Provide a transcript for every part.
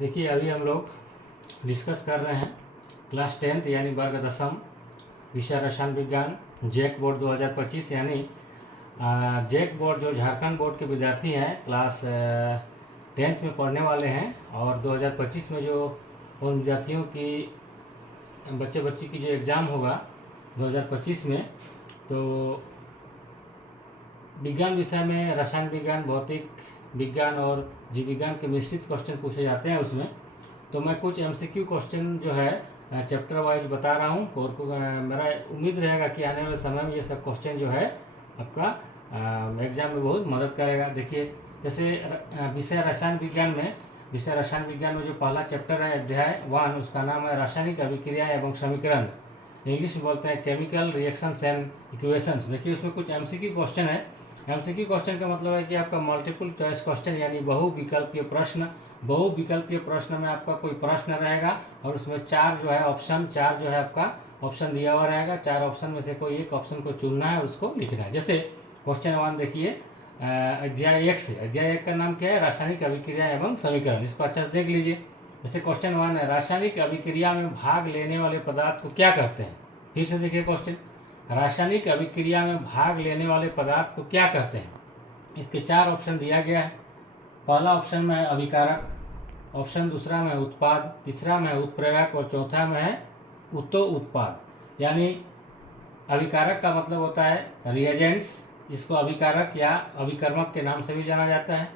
देखिए अभी हम लोग डिस्कस कर रहे हैं क्लास 10th यानी वर्ग दसम विषय रसायन विज्ञान जैक बोर्ड 2025 यानी जैक बोर्ड जो झारखंड बोर्ड के विद्यार्थी हैं क्लास 10th में पढ़ने वाले हैं और 2025 में जो उन विद्यार्थियों की बच्चे बच्ची की जो एग्ज़ाम होगा 2025 में, तो विज्ञान विषय में रसायन विज्ञान, भौतिक विज्ञान और जीव विज्ञान के मिश्रित क्वेश्चन पूछे जाते हैं उसमें। तो मैं कुछ एमसीक्यू क्वेश्चन जो है चैप्टर वाइज बता रहा हूँ और मेरा उम्मीद रहेगा कि आने वाले समय में ये सब क्वेश्चन जो है आपका एग्जाम में बहुत मदद करेगा। देखिए जैसे विषय रसायन विज्ञान में जो पहला चैप्टर है अध्याय 1, उसका नाम है रासायनिक अभिक्रिया एवं समीकरण, इंग्लिश में बोलते हैं केमिकल रिएक्शंस एंड इक्वेशंस। देखिए उसमें कुछ एमसीक्यू क्वेश्चन है। एमसीक्यू क्वेश्चन का मतलब है कि आपका मल्टीपल चॉइस क्वेश्चन यानी बहुविकल्पीय प्रश्न। बहुविकल्पीय प्रश्न में आपका कोई प्रश्न रहेगा और उसमें चार जो है आपका ऑप्शन दिया हुआ रहेगा। 4 ऑप्शन में से कोई एक ऑप्शन को चुनना है और उसको लिखना है। जैसे क्वेश्चन 1 देखिए अध्याय 1 से। अध्याय 1 का नाम क्या है? रासायनिक अभिक्रिया एवं समीकरण। इसको अच्छे से देख लीजिए। जैसे क्वेश्चन 1 है, रासायनिक अभिक्रिया में भाग लेने वाले पदार्थ को क्या कहते हैं? फिर से देखिए क्वेश्चन, रासायनिक अभिक्रिया में भाग लेने वाले पदार्थ को क्या कहते हैं? इसके 4 ऑप्शन दिया गया है। पहला ऑप्शन में है अभिकारक, ऑप्शन दूसरा में उत्पाद, तीसरा में उत्प्रेरक और चौथा में है उत्पाद। यानी अभिकारक का मतलब होता है रिएजेंट्स, इसको अभिकारक या अभिकर्मक के नाम से भी जाना जाता है।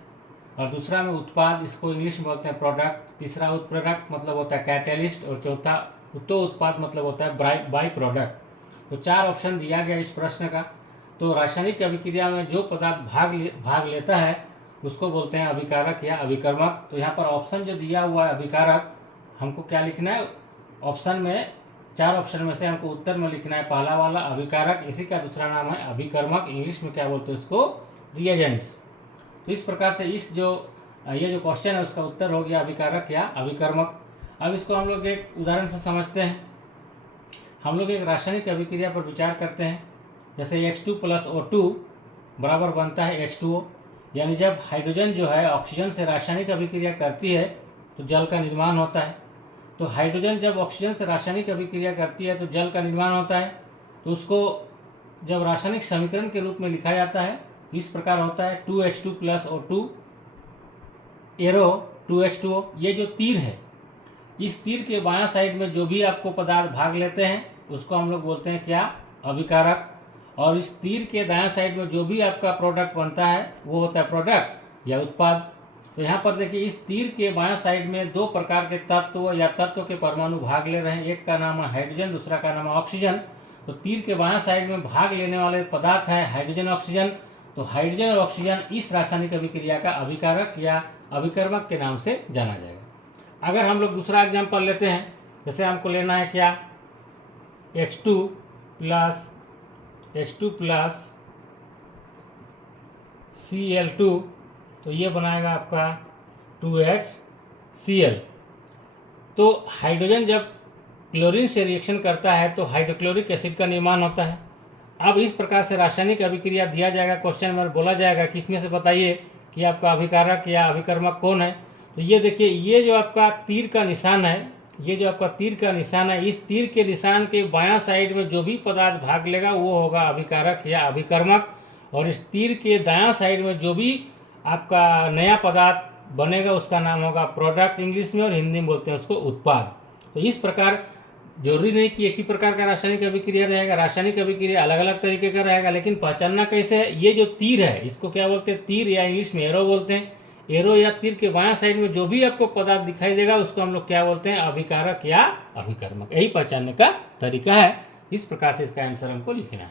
और दूसरा में उत्पाद, इसको इंग्लिश में बोलते हैं प्रोडक्ट। तीसरा उत्प्रेरक मतलब होता है कैटेलिस्ट और चौथा उत्पाद मतलब होता है बाई प्रोडक्ट। तो 4 ऑप्शन दिया गया इस प्रश्न का। तो रासायनिक अभिक्रिया में जो पदार्थ भाग लेता है उसको बोलते हैं अभिकारक या अभिकर्मक। तो यहाँ पर ऑप्शन जो दिया हुआ है अभिकारक, हमको क्या लिखना है? ऑप्शन में 4 ऑप्शन में से हमको उत्तर में लिखना है पहला वाला अभिकारक। इसी का दूसरा नाम है अभिकर्मक, इंग्लिश में क्या बोलते हैं उसको? रिएजेंट्स। तो इस प्रकार से ये जो क्वेश्चन है उसका उत्तर हो गया अभिकारक या अभिकर्मक। अब इसको हम लोग एक उदाहरण से समझते हैं। हम लोग एक रासायनिक अभिक्रिया पर विचार करते हैं। जैसे H2 + O2 बराबर बनता है H2O। यानी जब हाइड्रोजन जो है ऑक्सीजन से रासायनिक अभिक्रिया करती है तो जल का निर्माण होता है। तो हाइड्रोजन जब ऑक्सीजन से रासायनिक अभिक्रिया करती है तो जल का निर्माण होता है। तो उसको जब रासायनिक समीकरण के रूप में लिखा जाता है इस प्रकार होता है 2H2 + O2 एरो 2H2O। ये जो तीर है, इस तीर के बायां साइड में जो भी आपको पदार्थ भाग लेते हैं उसको हम लोग बोलते हैं क्या? अभिकारक। और इस तीर के दायां साइड में जो भी आपका प्रोडक्ट बनता है वो होता है प्रोडक्ट या उत्पाद। तो यहाँ पर देखिए इस तीर के बायां साइड में 2 प्रकार के तत्व के परमाणु भाग ले रहे हैं। एक का नाम है हाइड्रोजन, दूसरा का नाम है ऑक्सीजन। तो तीर के बायां साइड में भाग लेने वाले पदार्थ है हाइड्रोजन ऑक्सीजन। तो हाइड्रोजन और ऑक्सीजन इस रासायनिक अभिक्रिया का अभिकारक या अभिकर्मक के नाम से जाना जाएगा। अगर हम लोग दूसरा एग्जाम्पल लेते हैं, जैसे हमको लेना है क्या? H2 + Cl2, तो ये बनाएगा आपका 2HCl। तो हाइड्रोजन जब क्लोरीन से रिएक्शन करता है तो हाइड्रोक्लोरिक एसिड का निर्माण होता है। अब इस प्रकार से रासायनिक अभिक्रिया दिया जाएगा, क्वेश्चन में बोला जाएगा कि इसमें से बताइए कि आपका अभिकारक या अभिकर्मक कौन है। तो ये देखिए ये जो आपका तीर का निशान है, इस तीर के निशान के बायां साइड में जो भी पदार्थ भाग लेगा वो होगा अभिकारक या अभिकर्मक। और इस तीर के दायां साइड में जो भी आपका नया पदार्थ बनेगा उसका नाम होगा प्रोडक्ट इंग्लिश में, और हिंदी में बोलते हैं उसको उत्पाद। तो इस प्रकार जरूरी नहीं कि एक ही प्रकार का रासायनिक अभिक्रिया रहेगा, रासायनिक अभिक्रिया अलग अलग तरीके का रहेगा। लेकिन पहचानना कैसे है? ये जो तीर है इसको क्या बोलते हैं? तीर या इंग्लिश में एरो बोलते हैं। एरो या तीर के बायां साइड में जो भी आपको पदार्थ दिखाई देगा उसको हम लोग क्या बोलते हैं? अभिकारक या अभिकर्मक। यही पहचानने का तरीका है। इस प्रकार से इसका आंसर हमको लिखना है।